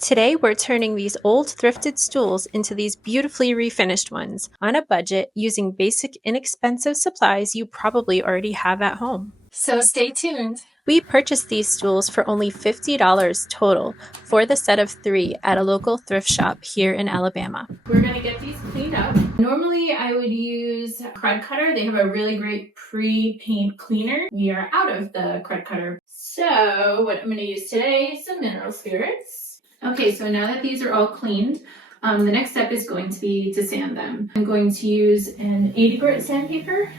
Today, we're turning these old thrifted stools into these beautifully refinished ones on a budget using basic, inexpensive supplies you probably already have at home. So stay tuned. We purchased these stools for only $50 total for the set of 3 at a local thrift shop here in Alabama. We're going to get these cleaned up. Normally, I would use Crud Cutter. They have a really great pre-paint cleaner. We are out of the Crud Cutter. So what I'm going to use today is some mineral spirits. Okay, so now that these are all cleaned, the next step is going to be to sand them. I'm going to use an 80 grit sandpaper.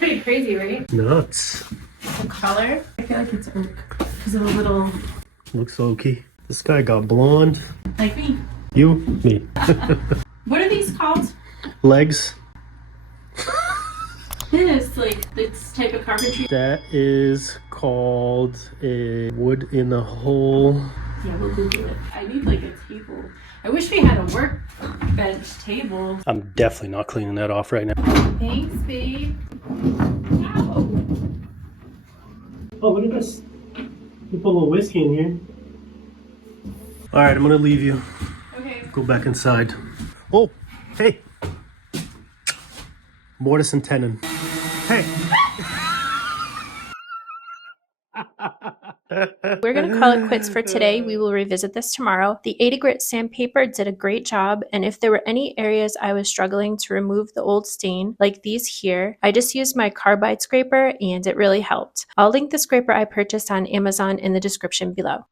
Pretty crazy, right? Nuts. The color, I feel like it's oak because of a little... Looks okay. This guy got blonde. Like me. You? Me. What are these called? Legs. This, like, this type of carpentry. That is called a wood in a hole. Yeah, we'll Google it. I need, like, a table. I wish we had a workbench table. I'm definitely not cleaning that off right now. Thanks, babe. Ow. Oh, look at this. You put a little whiskey in here. Alright, I'm gonna leave you. Okay. Go back inside. Oh, hey. Mortise and tenon. Hey. We're going to call it quits for today. We will revisit this tomorrow. The 80 grit sandpaper did a great job, and if there were any areas I was struggling to remove the old stain, like these here, I just used my carbide scraper and it really helped. I'll link the scraper I purchased on Amazon in the description below.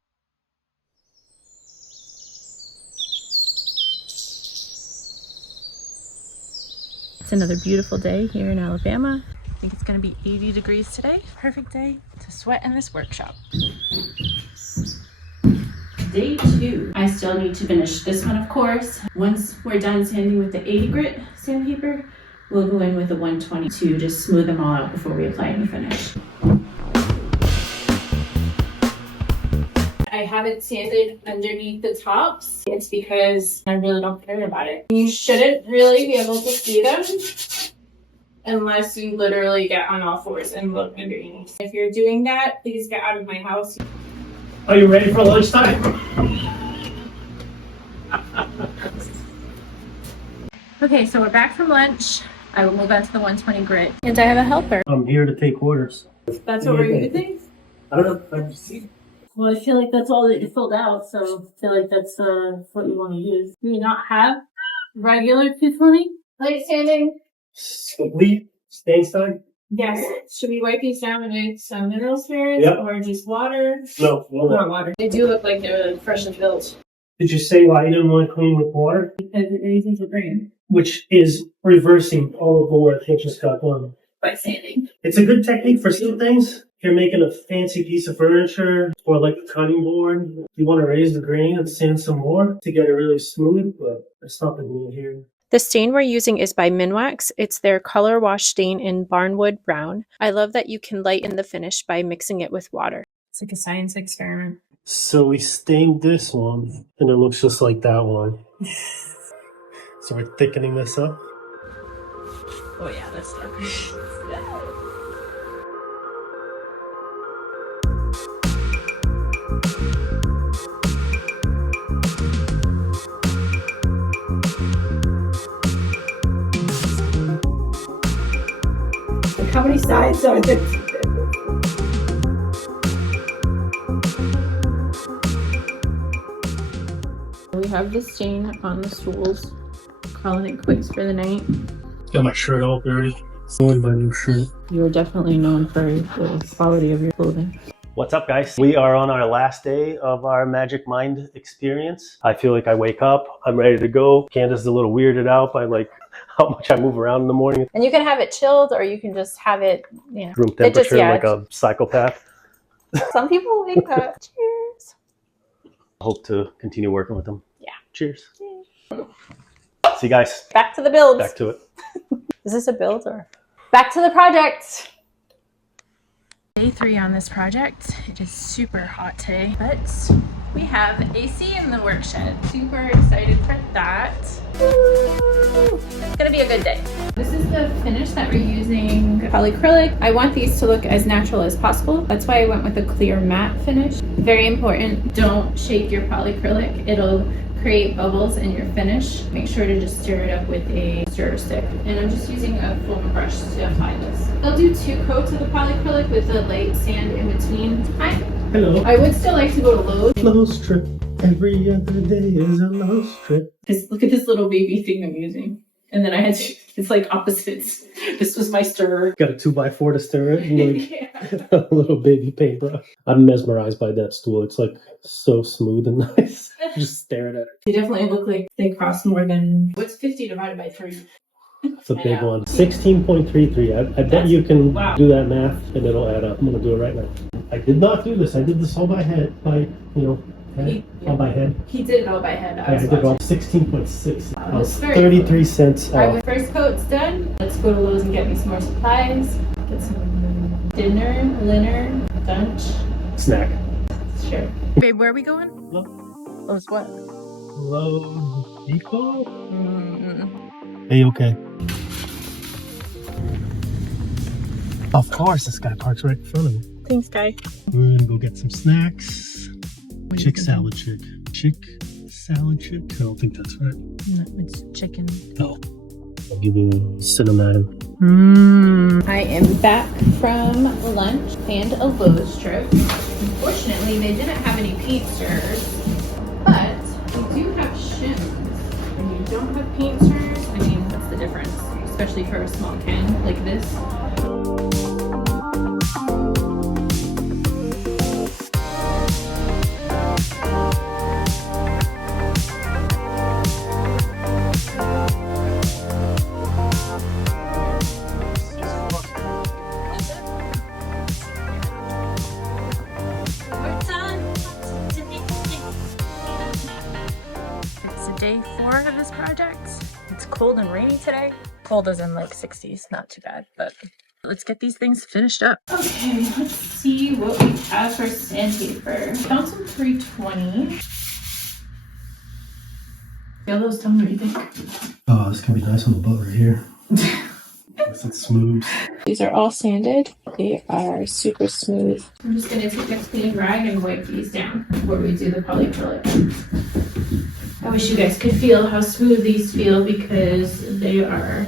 It's another beautiful day here in Alabama. I think it's going to be 80 degrees today. Perfect day to sweat in this workshop. Day 2. I still need to finish this one, of course. Once we're done sanding with the 80 grit sandpaper, we'll go in with the 120 to just smooth them all out before we apply any finish. I haven't sanded underneath the tops. It's because I really don't care about it. You shouldn't really be able to see them unless you literally get on all fours and look underneath. If you're doing that, please get out of my house. Are you ready for lunchtime? Okay, so we're back from lunch. I will move on to the 120 grit. And I have a helper. I'm here to take orders. That's what we're using? I don't know. I just see. Well, I feel like that's all that you filled out, so I feel like that's what you want to use. Do you not have regular 220? Light sanding? Complete stain time? Yes. Should we wipe these down with some mineral spirits or just water? No. Not water. They do look like they're freshly built. Did you say why you didn't want to clean with water? Because it anything to bring Which is reversing all of the work that just got done. by sanding. It's a good technique for some things. If you're making a fancy piece of furniture or like a cutting board, you want to raise the grain and sand some more to get it really smooth, but that's not the need here. The stain we're using is by Minwax. It's their color wash stain in Barnwood Brown. I love that you can lighten the finish by mixing it with water. It's like a science experiment. So we stained this one, and it looks just like that one. So we're thickening this up. Oh yeah, that's dark. How many sides are there? We have the stain on the stools. Calling it quits for the night. Got my shirt all dirty. Ruined my new shirt. You are definitely known for the quality of your clothing. What's up, guys? We are on our last day of our Magic Mind experience. I feel like I wake up, I'm ready to go. Candace is a little weirded out by like how much I move around in the morning. And you can have it chilled or you can just have it, Room temperature like a psychopath. Some people like that. Cheers. I hope to continue working with them. Yeah. Cheers. See you guys. Back to the builds. Back to it. Is this a build or? Back to the project. Day 3 on this project. It is super hot today, but we have AC in the work shed. Super excited for that. Woo! It's gonna be a good day. This is the finish that we're using, polyacrylic. I want these to look as natural as possible. That's why I went with a clear matte finish. Very important, don't shake your polyacrylic. It'll create bubbles in your finish. Make sure to just stir it up with a stir stick. And I'm just using a foam brush to apply this. I'll do 2 coats of the polyacrylic with a light sand in between. Hi. Hello. I would still like to go to Lowe's. Lowe's trip. Every other day is a Lowe's trip. Look at this little baby thing I'm using. And then I had to, it's like opposites. This was my stirrer. Got a 2x4 to stir it. And like Yeah. a little baby paintbrush. I'm mesmerized by that stool. It's like so smooth and nice. Just staring at it. They definitely look like they cost more than, what's 50 divided by 3? It's a big one. 16.33. I bet you can do that math and it'll add up. I'm going to do it right now. I did not do this. I did this all by head. All by head. He did it all by head. I did all 16.6. Wow, that's very 33 cents cool. All off. right, first coat's done. Let's go to Lowe's and get me some more supplies. Get some dinner, lunch. Snack. Sure. Babe, where are we going? Lowe's what? Lowe's Depot? Hey, okay. Of course, this guy parks right in front of me. Thanks, guy. We're gonna go get some snacks. Chick salad chick. Chick salad chick? I don't think that's right. No, it's chicken. Oh. I'll give you cinnamon. I am back from lunch and a Lowe's trip. Unfortunately, they didn't have any paint stirrers, but we do have shims. When you don't have paint stirrers, I mean, what's the difference? Especially for a small can like this. Day 4 of this project. It's cold and rainy today. Cold as in like 60s, not too bad, but let's get these things finished up. Okay, let's see what we have for sandpaper. Found some 320. Feel those, tell me what you think. Oh, this can be nice on the butt right here. Nice and smooth. These are all sanded. They are super smooth. I'm just gonna take a clean rag and wipe these down before we do the polyacrylic. I wish you guys could feel how smooth these feel because they are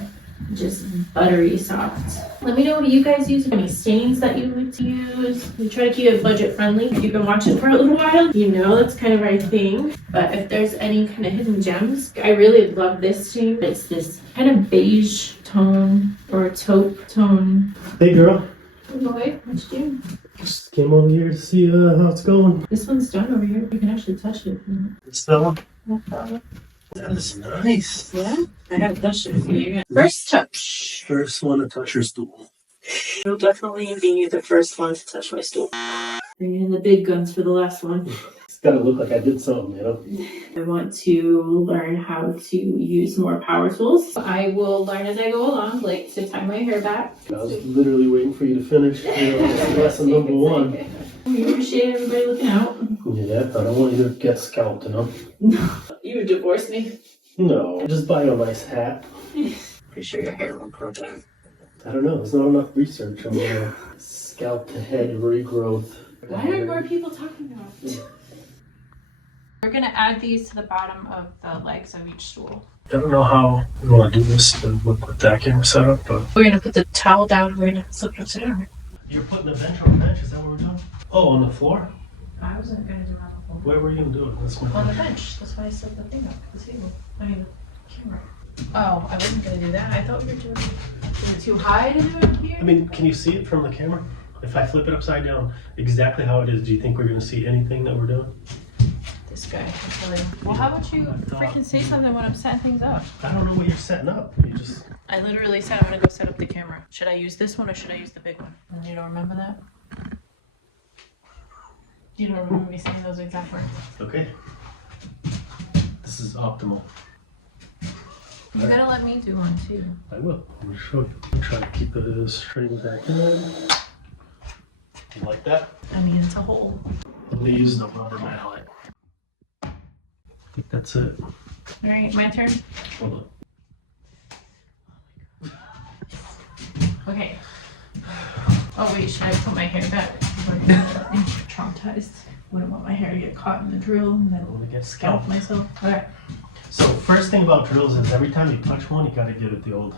just buttery soft. Let me know what you guys use, any stains that you would use. We try to keep it budget friendly. If you've been watching for a little while, you know that's kind of our thing. But if there's any kind of hidden gems, I really love this stain. It's this kind of beige tone or taupe tone. Hey girl. Boy, what you doing? Just came over here to see how it's going. This one's done over here. You can actually touch it. It's that one? No problem. That is nice. Yeah, I haven't touched it yet. First touch. First one to touch your stool. You'll definitely be the first one to touch my stool. Bring in the big guns for the last one. It's gotta look like I did something, you know? I want to learn how to use more power tools. I will learn as I go along, like to tie my hair back. I was literally waiting for you to finish. Lesson number 1. You appreciate everybody looking out. Yeah, I don't want you to get scalped, you know? No. You would divorce me? No, just buy you a nice hat. Pretty sure your hair won't grow back. I don't know, there's not enough research on scalp to head regrowth. Why aren't more people talking about it? We're gonna add these to the bottom of the legs of each stool. I don't know how we want to do this with that camera setup, but... We're gonna put the towel down, we're gonna slip it down. You're putting a bench on the bench, is that what we're doing? Oh, on the floor? I wasn't gonna do it on the floor. Where were you gonna do it? That's my On the question. bench, that's why I set the thing up, the table. I mean, the camera. Oh, I wasn't gonna do that. I thought we were doing it too high to do it here. I mean, can you see it from the camera? If I flip it upside down exactly how it is, do you think we're gonna see anything that we're doing? This guy, I'll tell you. Well, how about you freaking say something when I'm setting things up? I don't know what you're setting up. You just... I literally said I'm gonna go set up the camera. Should I use this one or should I use the big one? And you don't remember that? You don't remember me saying those exact words? Okay. This is optimal. You gotta let me do one too. I will. I'm gonna show you. I'm trying to keep it as straight as I can. like that? I mean, it's a hole. I'm gonna use the rubber mallet. I think that's it. All right, my turn. Hold on. Okay. Oh wait, should I put my hair back? Traumatized. Wouldn't want my hair to get caught in the drill and then Get scalp scalped. myself. Okay. So first thing about drills is every time you touch one, you gotta give it the old.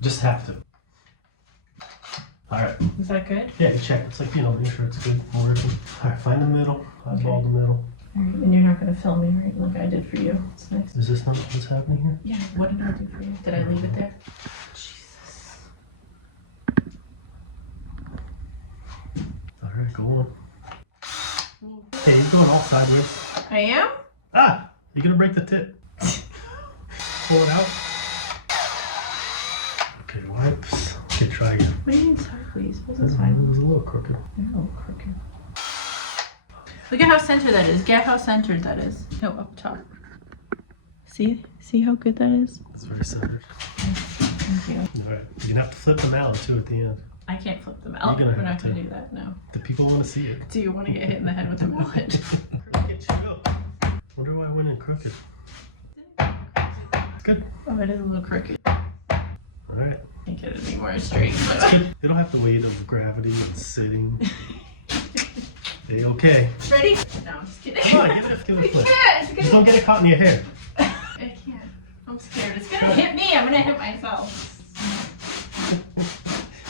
Just have to. All right. Is that good? Yeah, you check. It's like, make sure it's good and working. All right, find the middle. Eyeball the middle. All right, and you're not gonna film me, right? Like I did for you. It's nice. Is this not what's happening here? Yeah. What did I do for you? Did I leave it there? Jesus. All right, go on. Hey, you're going all sideways. I am. Ah, you're gonna break the tip. Pull it out. Okay, wipes. Okay, try again. What do you mean sideways? What's It this fine? was a little crooked. They're a little crooked. Look at how centered that is. Get how centered that is. No, up top. See how good that is? It's very centered. Thank you. All right, you're gonna have to flip them out too at the end. I can't flip them out. You're gonna We're have not gonna to. do that. No. The people want to see it. Do you want to get hit in the head with a mallet? Crooked, chill. Wonder why I went in crooked. It's good. Oh, it is a little crooked. All right. Can't get it any more straight. It's good. They don't have the weight of gravity. It's sitting. They okay. Ready? No, I'm just kidding. Come on, give it a flip. It's Just gonna. don't get it caught in your hair. I can't. I'm scared. It's gonna hit me. I'm gonna hit myself.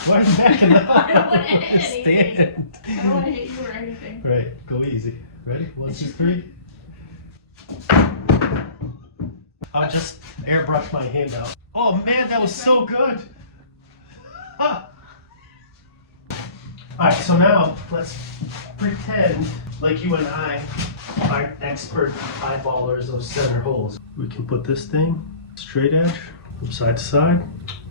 Why are you backing up? I don't wanna hit anything. Stand. I don't want to hit you or anything. All right, go easy. Ready? 1, 2, 3. I'll just airbrush my hand out. Oh man, that was so good. Ah. All right, so now let's pretend like you and I are expert eyeballers of center holes. We can put this thing straight edge from side to side,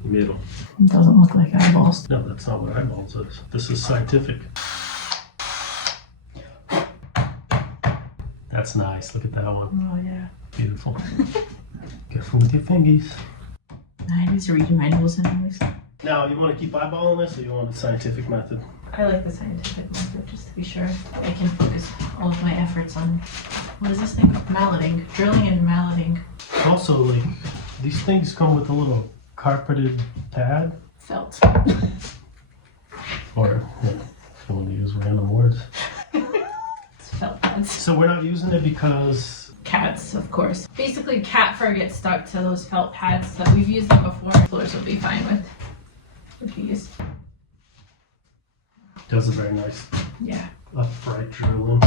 middle. It doesn't look like eyeballs. No, that's not what eyeballs is. This is scientific. That's nice. Look at that one. Oh yeah. Beautiful. Careful with your fingies. I need to redo my nose anyways. Now, you want to keep eyeballing this, or you want the scientific method? I like the scientific method just to be sure I can focus all of my efforts on, what is this thing? Malleting. Drilling and malleting. Also, like, these things come with a little carpeted pad. Felt. Or, if you want to use random words. It's felt pads. So we're not using it because... Cats, of course. Basically, cat fur gets stuck to those felt pads that we've used them before. Floors will be fine with these. Does a very nice Yeah. upright drilling.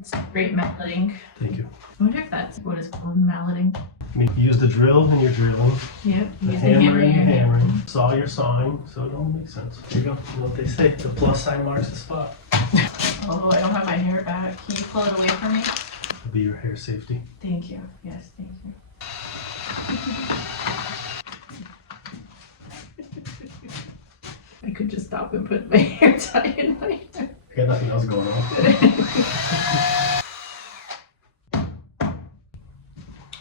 It's great malleting. Thank you. I wonder if that's what is called malleting. I mean, you use the drill and you're drilling. Yep. The Use hammer and you're you're hammering. Saw, you're sawing. So it all makes sense. Here you go. You know what they say? The plus sign marks the spot. Oh, I don't have my hair back. Can you pull it away from me? It'll be your hair safety. Thank you. Yes, thank you. I could just stop and put my hair tie in my hair. I got nothing else going on.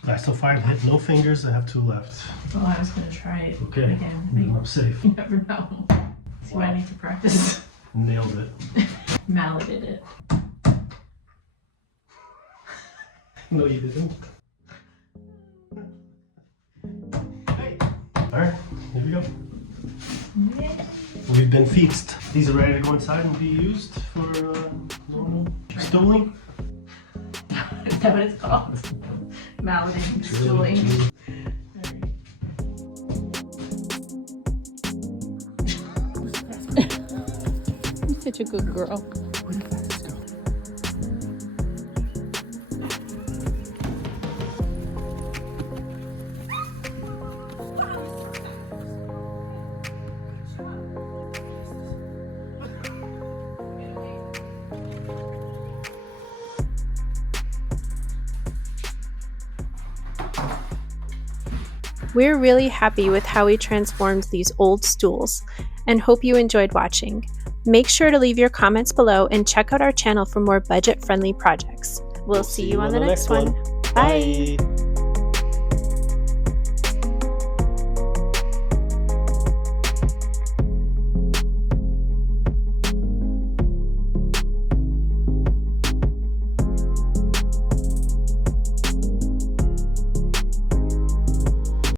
Alright, so 5 hit, no fingers, I have 2 left. Oh, I was going to try it Okay, again. then I'm safe. You never know. See what I need to practice. Nailed it. Malleted it. No, you didn't. Hey. Alright, here we go. Yeah. We've been feasted. These are ready to go inside and be used for normal stooling. Is that what it's called? Malleting, stooling. You're such a good girl. We're really happy with how we transformed these old stools and hope you enjoyed watching. Make sure to leave your comments below and check out our channel for more budget-friendly projects. We'll see you on the next one. Bye!